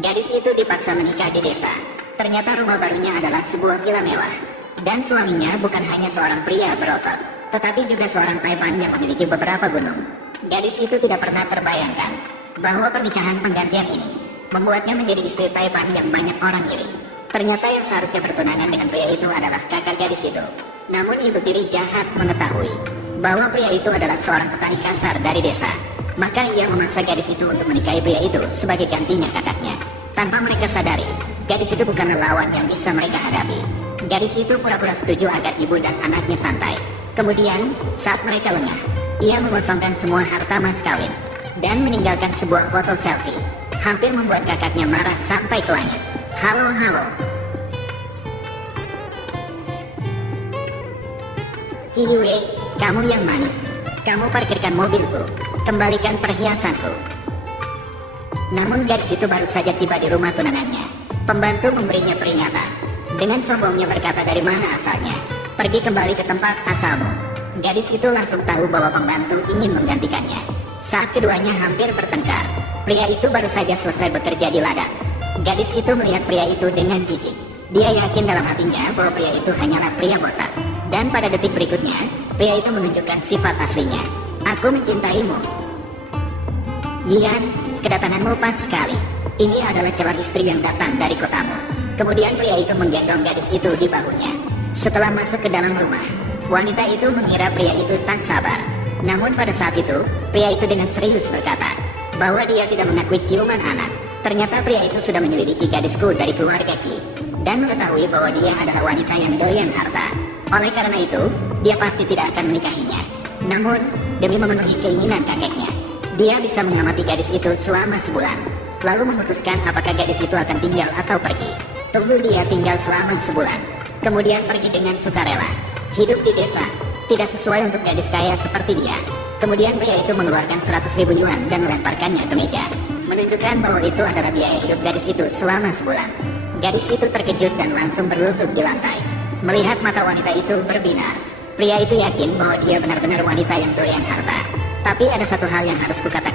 Gadis itu dipaksa menikah di desa. Ternyata rumah barunya adalah sebuah villa mewah. Dan suaminya bukan hanya seorang pria berotot, tetapi juga seorang Taipan yang memiliki beberapa gunung. Gadis itu tidak pernah terbayangkan bahwa pernikahan penggantian ini membuatnya menjadi istri Taipan yang banyak orang iri. Ternyata yang seharusnya bertunangan dengan pria itu adalah kakak gadis itu. Namun ibu tiri jahat mengetahui bahwa pria itu adalah seorang petani kasar dari desa. Maka ia memaksa gadis itu untuk menikahi pria itu sebagai gantinya kakaknya. Tanpa mereka sadari, gadis itu bukanlah lawan yang bisa mereka hadapi. Gadis itu pura-pura setuju agar ibu dan anaknya santai. Kemudian, saat mereka lengah, ia mengosongkan semua harta mas kawin dan meninggalkan sebuah foto selfie. Hampir membuat kakaknya marah sampai ke langit. Halo, halo. Kiwe, kamu yang manis. Kamu parkirkan mobilku. Kembalikan perhiasanku. Namun gadis itu baru saja tiba di rumah tunangannya. Pembantu memberinya peringatan. Dengan sombongnya berkata dari mana asalnya. Pergi kembali ke tempat asalmu. Gadis itu langsung tahu bahwa pembantu ingin menggantikannya. Saat keduanya hampir bertengkar, pria itu baru saja selesai bekerja di ladang. Gadis itu melihat pria itu dengan jijik. Dia yakin dalam hatinya bahwa pria itu hanyalah pria botak. Dan pada detik berikutnya, pria itu menunjukkan sifat aslinya. Aku mencintaimu. Yian, kedatanganmu pas sekali. Ini adalah calon istri yang datang dari kotamu. Kemudian pria itu menggendong gadis itu di bahunya. Setelah masuk ke dalam rumah, wanita itu mengira pria itu tak sabar. Namun pada saat itu, pria itu dengan serius berkata bahwa dia tidak mengakui ciuman anak. Ternyata pria itu sudah menyelidiki gadisku dari keluarga Ki dan mengetahui bahwa dia adalah wanita yang doyan harta. Oleh karena itu, dia pasti tidak akan menikahinya. Namun, demi memenuhi keinginan kakeknya, dia bisa mengamati gadis itu selama sebulan. Lalu memutuskan apakah gadis itu akan tinggal atau pergi. Tunggu dia tinggal selama sebulan. Kemudian pergi dengan sukarela. Hidup di desa tidak sesuai untuk gadis kaya seperti dia. Kemudian pria itu mengeluarkan 100.000 yuan dan melemparkannya ke meja, menunjukkan bahwa itu adalah biaya hidup gadis itu selama sebulan. Gadis itu terkejut dan langsung berlutut di lantai. Melihat mata wanita itu berbinar, pria itu yakin bahwa dia benar-benar wanita yang doyan harta. Tapi ada satu hal yang harus kukatakan.